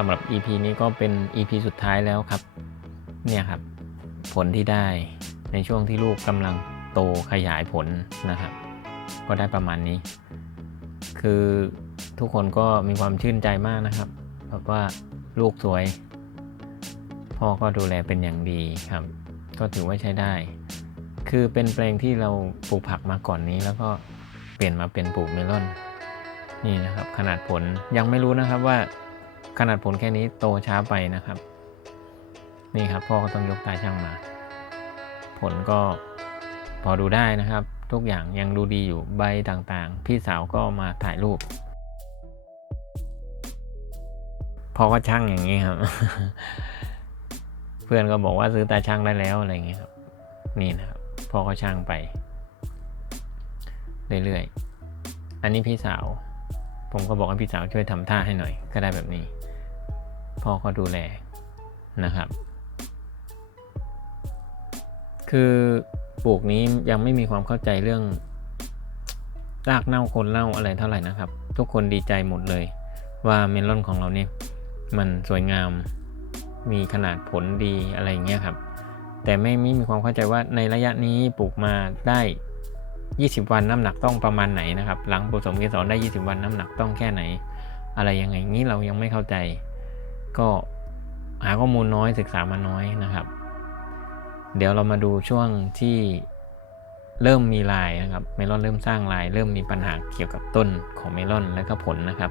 สำหรับ EP นี้ก็เป็น EP สุดท้ายแล้วครับ เนี่ยครับ ผลที่ได้ในช่วงที่ลูกกำลังโตขยายผลนะครับ ก็ได้ประมาณนี้ คือทุกคนก็มีความชื่นใจมากนะครับแบบว่าลูกสวย พ่อก็ดูแลเป็นอย่างดีครับ ก็ถือว่าใช้ได้ คือเป็นแปลงที่เราปลูกผักมาก่อนนี้แล้วก็เปลี่ยนมาเป็นปลูกเมลอนนี่นะครับ ขนาดผลยังไม่รู้นะครับว่า ขนาดผลแค่นี้โตช้าไปนะครับ นี่ครับพ่อก็ต้องยกตาช่างมา ผลก็พอดูได้นะครับ ทุกอย่างยังดูดีอยู่ใบต่างๆ พี่สาวก็มาถ่ายรูปพ่อก็ช่างอย่างนี้ครับ เพื่อนก็บอกว่าซื้อตาช่างได้แล้วอะไรอย่างเงี้ยครับ นี่นะครับพ่อก็ช่างไป เรื่อยๆอันนี้พี่สาว ผมก็บอกให้พี่สาวช่วยทำท่าให้หน่อย ก็ได้แบบนี้ พ่อก็ดูแลนะครับ คือปลูกนี้ยังไม่มีความเข้าใจเรื่องรากเน่าคนเน่าอะไรเท่าไหร่นะครับ ทุกคนดีใจหมดเลย ว่าเมลอนของเราเนี่ยมันสวยงามมีขนาดผลดีอะไรอย่างเงี้ยครับ แต่ไม่ไม่มีความเข้าใจว่าในระยะนี้ปลูกมาได้ 20 วันน้ำหนักต้องประมาณไหนนะครับ หลังผสมเกสรได้ 20 วันน้ำหนักต้องแค่ไหน อะไรยังไงงี้เรายังไม่เข้าใจ ก็หาข้อมูลน้อยศึกษามาน้อยนะครับ เดี๋ยวเรามาดูช่วงที่เริ่มมีลายนะครับ เมลอนเริ่มสร้างลาย เริ่มมีปัญหาเกี่ยวกับต้นของเมลอนและก็ผลนะครับ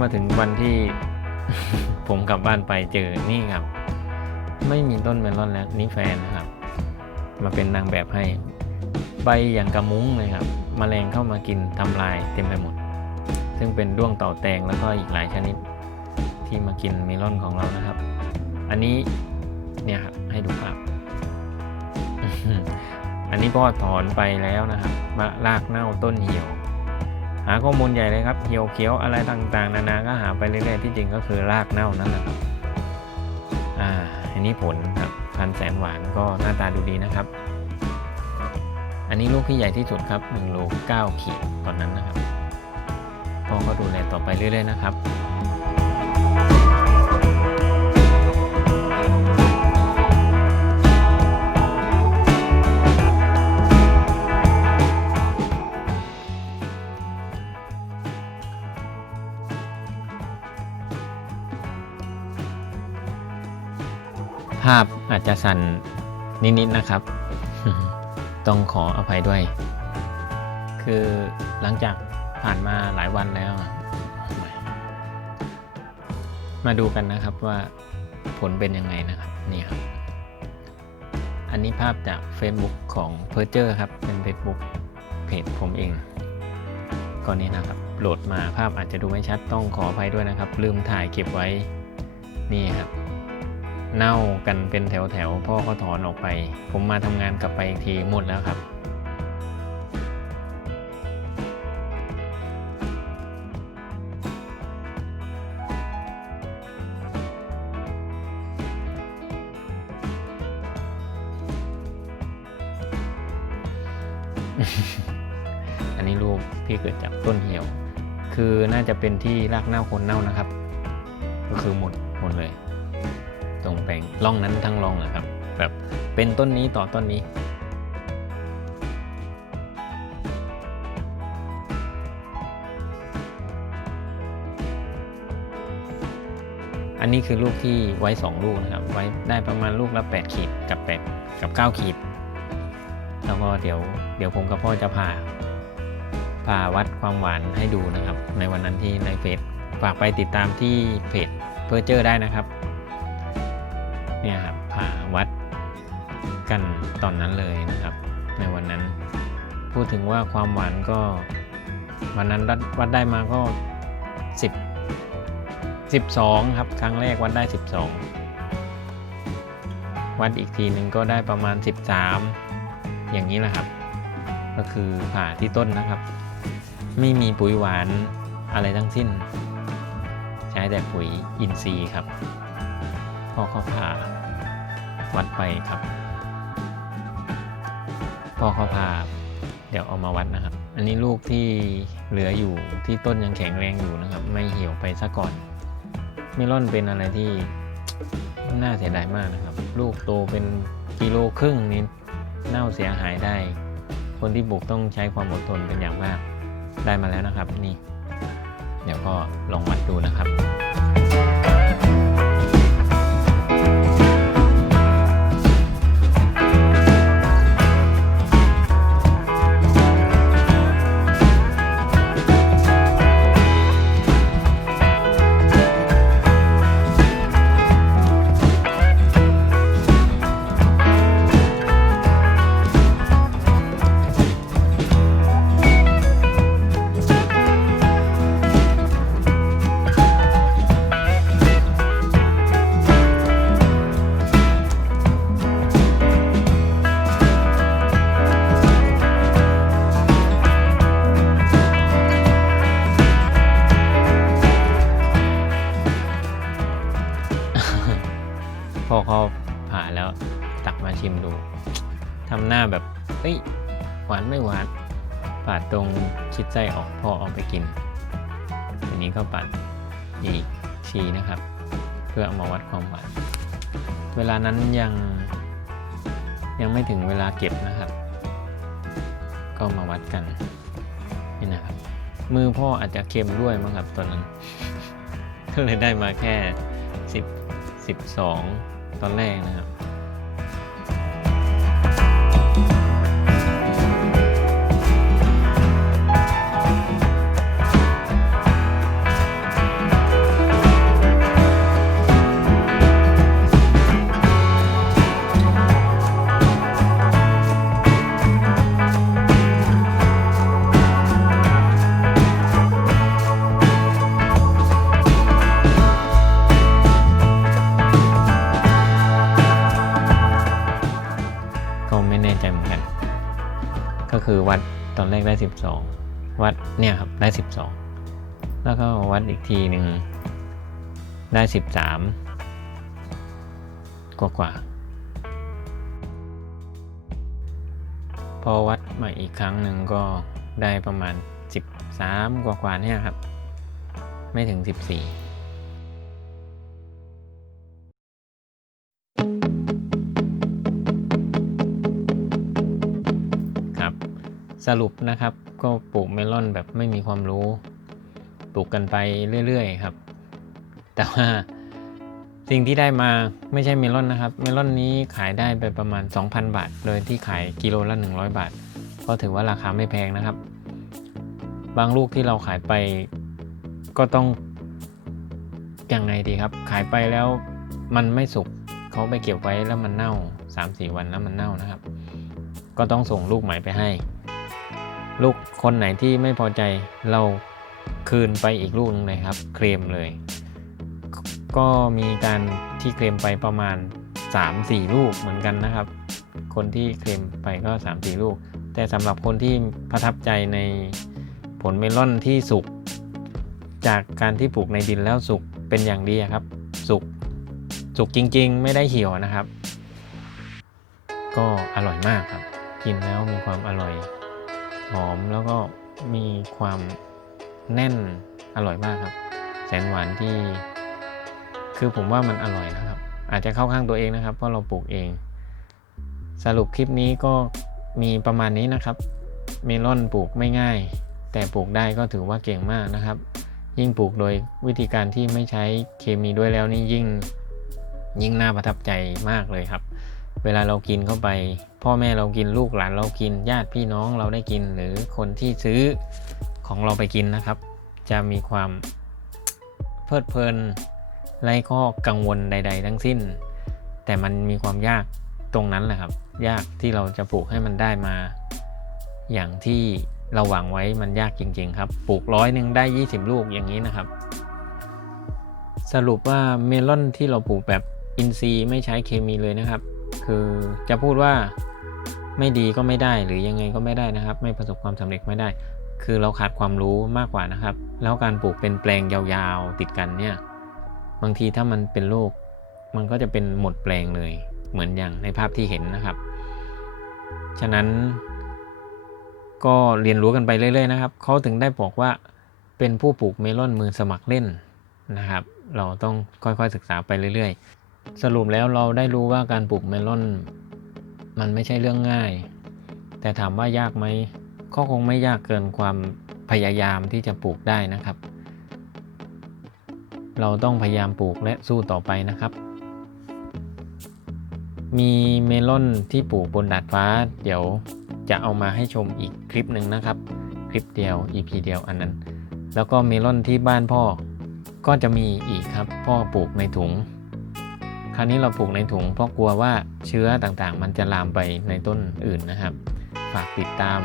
มาถึงวันที่ ผมกลับบ้านไปเจอนี่ครับ ไม่มีต้นเมลอนแล้วนี่แฟนนะครับ มาเป็นนางแบบให้ ใบอย่างกระมุ้งเลยครับมแมลงเข้ามากินทำลายเต็มไปหมด ซึ่งเป็นด้วงเต่าแตงแล้วก็อีกหลายชนิด ที่มากินเมลอนของเรานะครับ อันนี้เนี่ยครับให้ดูครับอันนี้พ่อถอนไปแล้วนะครับมารากเน่าต้นเหี่ยว หาข้อมูลใหญ่เลยครับเหี่ยวเขียวอะไรต่างๆ นานาก็หาไปเรื่อยๆที่จริงก็คือรากเน่านั่นแหละครับอ่าอันนี้ผลครับพันแสนหวานก็หน้าตาดูดีนะครับ อันนี้ลูกที่ใหญ่ที่สุดครับ1โล9ขีดตอนนั้นนะครับพ่อก็ดูแลต่อไปเรื่อยๆนะครับาพอาจจะสั่นนิดๆนะครับ ต้องขออภัยด้วย คือหลังจากผ่านมาหลายวันแล้ว มาดูกันนะครับว่าผลเป็นยังไงนะครับนี่ครับ อันนี้ภาพจาก Facebook ของเพอร์เจอร์ครับ เป็น Facebook เพจผมเองก็นี้นะครับโหลดมาภาพอาจจะดูไม่ชัดต้องขออภัยด้วยนะครับ ลืมถ่ายเก็บไว้นี่ครับ เน่ากันเป็นแถวๆพ่อก็ถอนออกไป ผมมาทำงานกลับไปอีกทีหมดแล้วครับ อันนี้รูปที่เกิดจากต้นเหี่ยว คือน่าจะเป็นที่รากเน่าคนเน่านะครับ ก็คือหมดหมดเลย ตรงแปลงร่องนั้นทั้งร่องนะครับ แบบเป็นต้นนี้ต่อต้นนี้อันนี้คือลูกที่ไว้ 2 ลูกนะครับ ไว้ได้ประมาณลูกละ 8 ขีดกับ8กับ 9 ขีด แล้วก็เดี๋ยวเดี๋ยวผมกับพ่อจะพาพาวัดความหวานให้ดูนะครับ ในวันนั้นที่ในเฟซฝากไปติดตามที่เพจเพอเจอร์ได้นะครับ เนี่ยครับพาวัดกันตอนนั้นเลยนะครับ ในวันนั้น พูดถึงว่าความหวานก็วันนั้นวัดวัดได้มาก็ 10 12 ครับ ครั้งแรกวัดได้ 12 วัดอีกทีหนึ่งก็ได้ประมาณ 13 อย่างนี้แหละครับ ก็คือผ่าที่ต้นนะครับ ไม่มีปุ๋ยหวานอะไรทั้งสิ้น ใช้แต่ปุ๋ยอินทรีย์ครับพอเขาผ่า วัดไปครับพ่อเขาผ่าเดี๋ยวเอามาวัดนะครับ อันนี้ลูกที่เหลืออยู่ที่ต้นยังแข็งแรงอยู่นะครับ ไม่เหี่ยวไปซะก่อนเมลอนเป็นอะไรที่น่าเสียดายมากนะครับ ลูกโตเป็นกิโลครึ่งนี้เน่าเสียหายได้ คนที่ปลูกต้องใช้ความอดทนเป็นอย่างมากได้มาแล้วนะครับ นี่ เดี๋ยวก็ลองวัดดูนะครับ ชิมดูทำหน้าแบบเฮ้ยหวานไม่หวานปาดตรงชิดไส้ออกพอเอาไปกินทีนี้ก็ปัดอีกชีนะครับ เพื่อเอามาวัดความหวาน เวลานั้นยังยังไม่ถึงเวลาเก็บนะครับ ก็มาวัดกันนี่นะครับ มือพ่ออาจจะเค็มด้วยมั้งครับตอนนั้นก็เลยได้มาแค่ 10 12 ตอนแรกนะครับ 12 วัดเนี่ยครับได้ 12 แล้วก็วัดอีกทีหนึ่งได้ 13 กว่ากว่าพอวัดใหม่อีกครั้งหนึ่งก็ได้ประมาณ 13 กว่ากว่าเนี่ยครับ ไม่ถึง 14 สรุปนะครับ ก็ปลูกเมลอนแบบไม่มีความรู้ ปลูกกันไปเรื่อยๆครับ แต่ว่าสิ่งที่ได้มาไม่ใช่เมลอนนะครับ เมลอนนี้ขายได้ไปประมาณ 2,000 บาท โดยที่ขายกิโลละ 100 บาท ก็ถือว่าราคาไม่แพงนะครับ บางลูกที่เราขายไปก็ต้องยังไงดีครับ ขายไปแล้วมันไม่สุกเขาไปเก็บไว้แล้วมันเน่า 3-4 วันแล้วมันเน่านะครับ ก็ต้องส่งลูกใหม่ไปให้ ลูกคนไหนที่ไม่พอใจเราคืนไปอีกลูกหนึงเลยครับ เคลมเลย ก็มีการที่เคลมไปประมาณ 3-4 ลูกเหมือนกันนะครับ คนที่เคลมไปก็ 3-4 ลูก แต่สำหรับคนที่ประทับใจในผลเมลอนที่สุกจากการที่ปลูกในดินแล้วสุกเป็นอย่างดีครับ สุกสุกจริงๆ ไม่ได้เหี่ยวนะครับ ก็อร่อยมากครับ กินแล้วมีความอร่อย หอมแล้วก็มีความแน่นอร่อยมากครับ แสนหวานที่ คือผมว่ามันอร่อยนะครับ อาจจะเข้าข้างตัวเองนะครับ เพราะเราปลูกเอง สรุปคลิปนี้ก็มีประมาณนี้นะครับ เมลอนปลูกไม่ง่าย แต่ปลูกได้ก็ถือว่าเก่งมากนะครับ ยิ่งปลูกโดยวิธีการที่ไม่ใช้เคมีด้วยแล้วนี่ยิ่ง ยิ่งน่าประทับใจมากเลยครับ เวลาเรากินเข้าไป พ่อแม่เรากินลูกหลานเรากิน ญาติพี่น้องเราได้กิน หรือคนที่ซื้อของเราไปกินนะครับ จะมีความเพลิดเพลินไร้ข้อกังวลใด ๆ ทั้งสิ้น แต่มันมีความยากตรงนั้นแหละครับ ยากที่เราจะปลูกให้มันได้มา อย่างที่เราหวังไว้มันยากจริง ๆ ครับ ปลูกร้อยหนึ่งได้ 20 ลูกอย่างนี้นะครับ สรุปว่าเมลอนที่เราปลูกแบบอินทรีย์ไม่ใช้เคมีเลยนะครับ คือจะพูดว่าไม่ดีก็ไม่ได้หรือยังไงก็ไม่ได้นะครับ ไม่ประสบความสำเร็จไม่ได้ คือเราขาดความรู้มากกว่านะครับ แล้วการปลูกเป็นแปลงยาวๆติดกันเนี่ยบางทีถ้ามันเป็นโรคมันก็จะเป็นหมดแปลงเลยเหมือนอย่างในภาพที่เห็นนะครับ ฉะนั้น ก็เรียนรู้กันไปเรื่อยๆนะครับเขาถึงได้บอกว่าเป็นผู้ปลูกเมลอนมือสมัครเล่นนะครับ เราต้องค่อยๆศึกษาไปเรื่อยๆ สรุปแล้วเราได้รู้ว่าการปลูกเมลอน มันไม่ใช่เรื่องง่าย แต่ถามว่ายากไหมก็คงไม่ยากเกินความพยายามที่จะปลูกได้นะครับ เราต้องพยายามปลูกและสู้ต่อไปนะครับ มีเมลอนที่ปลูกบนดาดฟ้า เดี๋ยวจะเอามาให้ชมอีกคลิปหนึ่งนะครับ คลิปเดียว EP เดียวอันนั้น แล้วก็เมลอนที่บ้านพ่อก็จะมีอีกครับ พ่อปลูกในถุง ราวนี้เราปลูกในถุงเพราะกลัวว่าเชื้อต่างๆ มันจะลามไปในต้นอื่นนะครับ ฝากติดตาม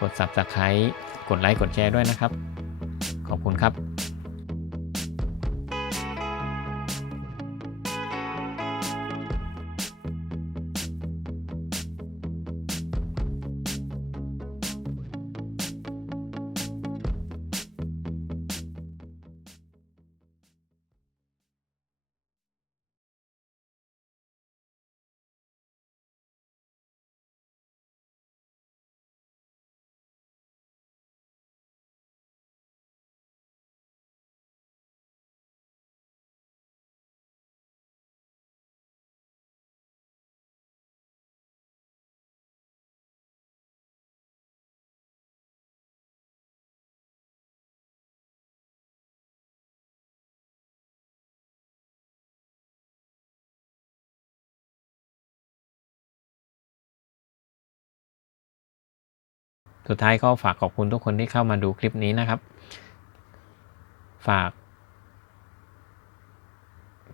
กด subscribe กดไลค์กดแชร์ด้วยนะครับ ขอบคุณครับ สุดท้ายก็ฝากขอบคุณทุกคนที่เข้ามาดูคลิปนี้นะครับ ฝาก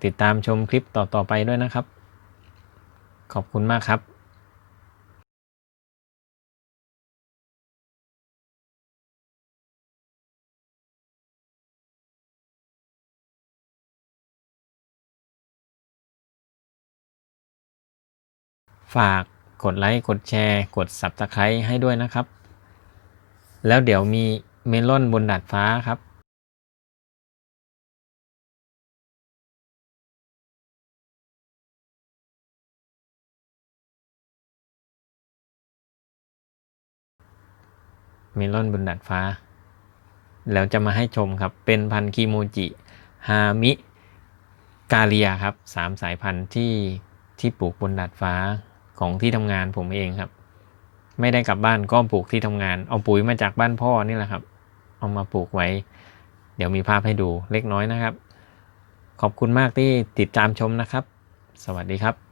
ติดตามชมคลิปต่อ ๆ ไปด้วยนะครับ ขอบคุณมากครับฝากกดไลค์ กดแชร์ กด Subscribe ให้ด้วยนะครับ แล้วเดี๋ยวมีเมลอนบนดาดฟ้าครับเมลอนบนดาดฟ้า แล้วจะมาให้ชมครับ เป็นพันธุ์คิโมจิฮามิกาเลียครับสามสายพันธุ์ที่ที่ปลูกบนดาดฟ้าของที่ทำงานผมเองครับ ไม่ได้กลับบ้านก็ปลูกที่ทำงาน เอาปุ๋ยมาจากบ้านพ่อนี่แหละครับ เอามาปลูกไว้ เดี๋ยวมีภาพให้ดูเล็กน้อยนะครับ ขอบคุณมากที่ติดตามชมนะครับ สวัสดีครับ